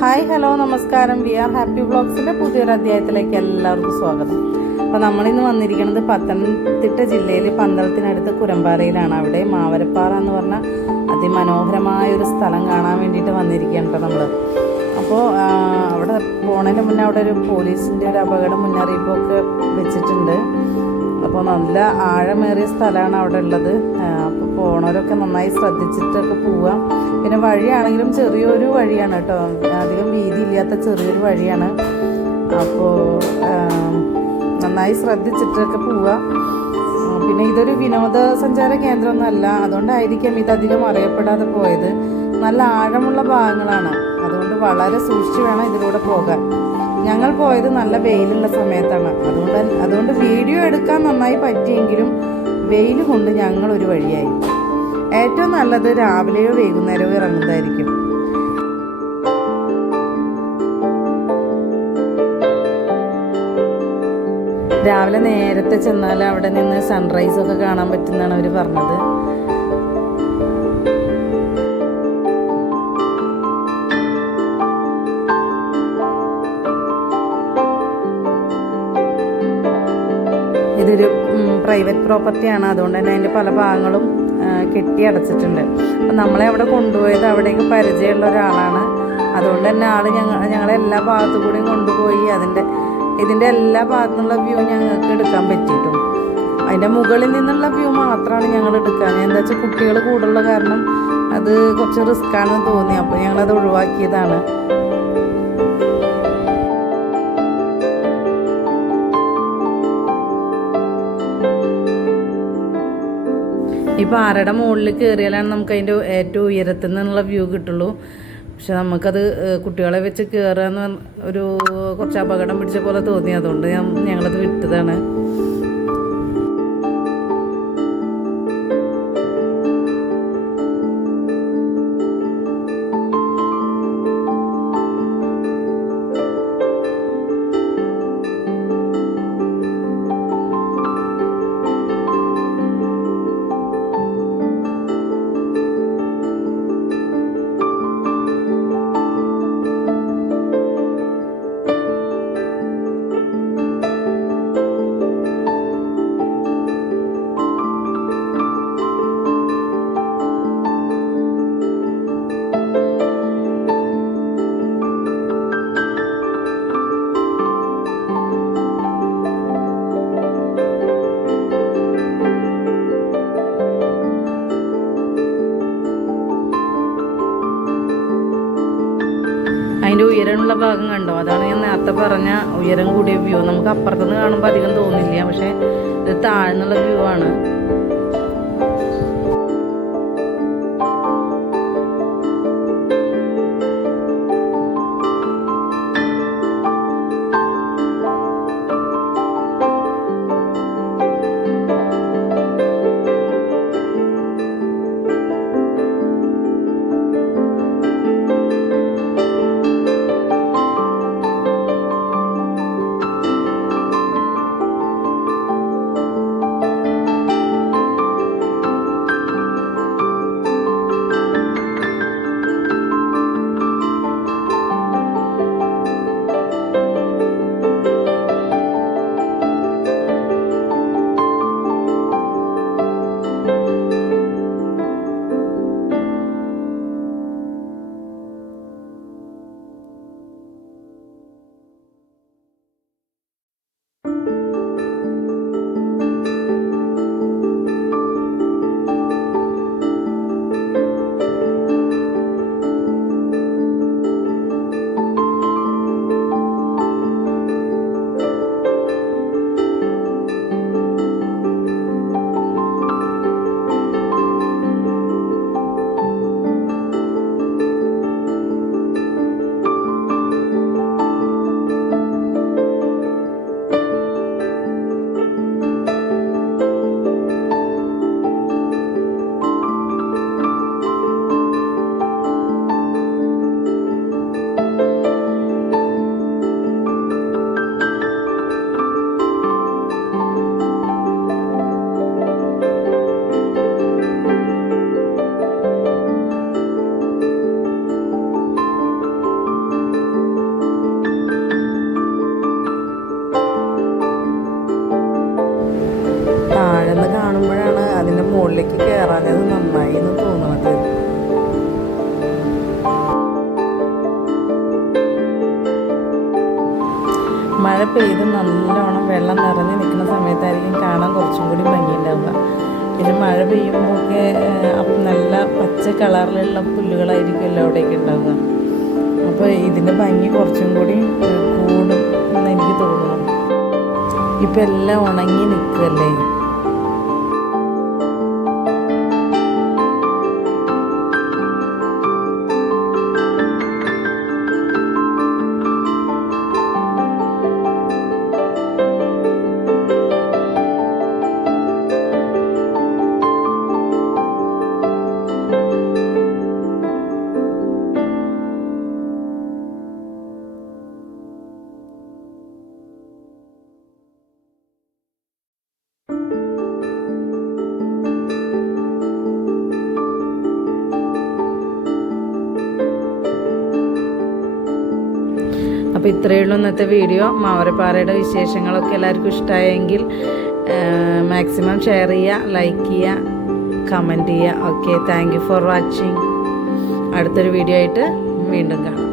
Hi hello നമസ്കാരം. V are happy വ്ളോഗ്സിൻ്റെ പുതിയൊരു അധ്യായത്തിലേക്ക് എല്ലാവർക്കും സ്വാഗതം. അപ്പോൾ നമ്മളിന്ന് വന്നിരിക്കുന്നത് പത്തനംതിട്ട ജില്ലയിൽ പന്തളത്തിനടുത്ത് കുരമ്പാറയിലാണ്. അവിടെ മാവരപ്പാറ എന്ന് പറഞ്ഞ അതിമനോഹരമായൊരു സ്ഥലം കാണാൻ വേണ്ടിയിട്ട് വന്നിരിക്കുകയാണ് നമ്മൾ. അപ്പോൾ അവിടെ പോണതിന് മുന്നേ അവിടെ ഒരു പോലീസിൻ്റെ ഒരു അപകട മുന്നറിയിപ്പൊക്കെ വെച്ചിട്ടുണ്ട്. അപ്പോൾ നല്ല ആഴമേറിയ സ്ഥലമാണ് അവിടെ ഉള്ളത്. അപ്പോൾ പോണവരൊക്കെ നന്നായി ശ്രദ്ധിച്ചിട്ടൊക്കെ പോവാം. പിന്നെ വഴിയാണെങ്കിലും ചെറിയൊരു വഴിയാണ് കേട്ടോ, അധികം വീതി ഇല്ലാത്ത ചെറിയൊരു വഴിയാണ്. അപ്പോൾ നന്നായി ശ്രദ്ധിച്ചിട്ടൊക്കെ പോവുക. പിന്നെ ഇതൊരു വിനോദസഞ്ചാര കേന്ദ്രമൊന്നുമല്ല, അതുകൊണ്ടായിരിക്കും ഇതധികം അറിയപ്പെടാതെ പോയത്. നല്ല ആഴമുള്ള ഭാഗങ്ങളാണ്, അതുകൊണ്ട് വളരെ സൂക്ഷിച്ച് വേണം ഇതിലൂടെ പോകാൻ. ഞങ്ങൾ പോയത് നല്ല വെയിലുള്ള സമയത്താണ്, അതുകൊണ്ട് വീഡിയോ എടുക്കാൻ നന്നായി പറ്റിയെങ്കിലും വെയിൽ കൊണ്ട് ഞങ്ങളൊരു വഴിയായി. ഏറ്റവും നല്ലത് രാവിലെയോ വൈകുന്നേരമോ ഇറങ്ങുന്നതായിരിക്കും. രാവിലെ നേരത്തെ ചെന്നാൽ അവിടെ നിന്ന് സൺറൈസൊക്കെ കാണാൻ പറ്റുന്നതാണ് അവർ പറഞ്ഞത്. ഇതൊരു പ്രൈവറ്റ് പ്രോപ്പർട്ടിയാണ്, അതുകൊണ്ട് തന്നെ അതിൻ്റെ പല ഭാഗങ്ങളും കെട്ടി അടച്ചിട്ടുണ്ട്. അപ്പം നമ്മളെ അവിടെ കൊണ്ടുപോയത് അവിടേക്ക് പരിചയമുള്ള ഒരാളാണ്. അതുകൊണ്ട് തന്നെ ഞങ്ങളെ എല്ലാ ഭാഗത്തു കൂടിയും കൊണ്ടുപോയി ഇതിൻ്റെ എല്ലാ ഭാഗത്തു നിന്നുള്ള വ്യൂ ഞങ്ങൾക്ക് എടുക്കാൻ പറ്റിയിട്ടും. അതിൻ്റെ മുകളിൽ നിന്നുള്ള വ്യൂ മാത്രമാണ് ഞങ്ങൾ എടുക്കാൻ. എന്താ വെച്ചാൽ കുട്ടികൾ കൂടുള്ള കാരണം അത് കുറച്ച് റിസ്ക്കാണെന്ന് തോന്നി, അപ്പോൾ ഞങ്ങളത് ഒഴിവാക്കിയതാണ്. ഈ പാറയുടെ മുകളിൽ കയറിയാലാണ് നമുക്ക് അതിൻ്റെ ഏറ്റവും ഉയരത്തിൽ നിന്നുള്ള വ്യൂ കിട്ടുള്ളൂ. പക്ഷെ നമുക്കത് കുട്ടികളെ വെച്ച് കയറാന്ന് ഒരു കുറച്ച് അപകടം പിടിച്ച പോലെ തോന്നി, അതുകൊണ്ട് ഞങ്ങളത് വിട്ടതാണ്. അതിൻ്റെ ഉയരമുള്ള ഭാഗം കണ്ടോ, അതാണ് ഞാൻ നേരത്തെ പറഞ്ഞ ഉയരം കൂടിയ വ്യൂ. നമുക്ക് അപ്പുറത്തുനിന്ന് കാണുമ്പോൾ അധികം തോന്നില്ല, പക്ഷെ ഇത് താഴ്ന്നുള്ള വ്യൂ ആണ്. മഴ പെയ്ത് നല്ലോണം വെള്ളം നിറഞ്ഞ് നിൽക്കുന്ന സമയത്തായിരിക്കും കാണാൻ കുറച്ചും കൂടി ഭംഗിയുണ്ടാവുക. പിന്നെ മഴ പെയ്യുമ്പോഴൊക്കെ നല്ല പച്ച കളറിലുള്ള പുല്ലുകളായിരിക്കുമല്ലോ അവിടെയൊക്കെ ഉണ്ടാവുക. അപ്പോൾ ഇതിൻ്റെ ഭംഗി കുറച്ചും കൂടി കൂടും എന്ന് എനിക്ക് തോന്നുന്നു. ഇപ്പം എല്ലാം ഉണങ്ങി നിൽക്കുകയല്ലേ. അപ്പോൾ ഇത്രയേ ഉള്ളൂ ഇന്നത്തെ വീഡിയോ. മാവരപ്പാറയുടെ വിശേഷങ്ങളൊക്കെ എല്ലാവർക്കും ഇഷ്ടമായെങ്കിൽ മാക്സിമം ഷെയർ ചെയ്യുക, ലൈക്ക് ചെയ്യുക, കമൻറ്റ് ചെയ്യുക. Okay, thank you for watching. അടുത്തൊരു വീഡിയോ ആയിട്ട് വീണ്ടും കാണാം.